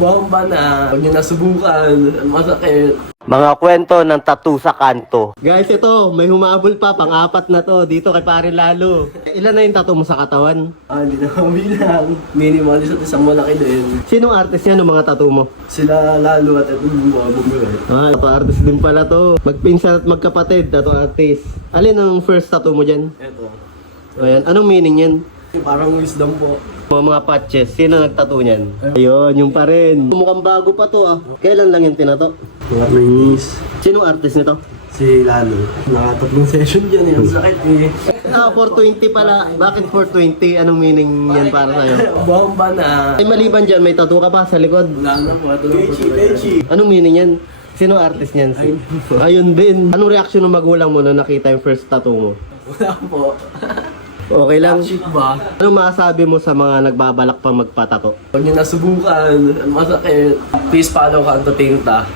bomba na. Huwag nyo nasubukan. Masakit. Mga kwento ng tattoo sa kanto. Guys, ito, may humabol pa, pang-apat na to, dito kay Pare Lalo. Ilan na yung tattoo mo sa katawan? Hindi na mabilang. Minimalist at isang malaki din. Sinong artist yan, ng mga tattoo mo? Sila Lalo at ito mga bumili. Ito artist din pala to. Magpinsan at magkapatid, tattoo artist. Alin ang first tattoo mo dyan? Ito. Ayan, anong meaning yan? Parang wisdom po. Mga patches, sino nagtattoo niyan? Ayun, yung pa rin. Mukhang bago pa to ah. Kailan lang yung tinato? Mga trainees. Sinong artist nito? Si Lalo. Nakatatlong session dyan eh. Ang sakit eh. 420 pala. Bakit 420? Anong meaning yan para sa'yo? Bomba na. Ay, maliban dyan, may tattoo ka pa sa likod. Wala na po. Ito lang po. Anong meaning yan? Sino artist niyan? Ayun din. Anong reaction ng magulang mo na nakita yung first tattoo mo? Wala po. Okay lang. Shit ba? Anong masasabi mo sa mga nagbabalak pang magpatato? Huwag nyo nasubukan. Masakit. Please follow Kanto Tinta.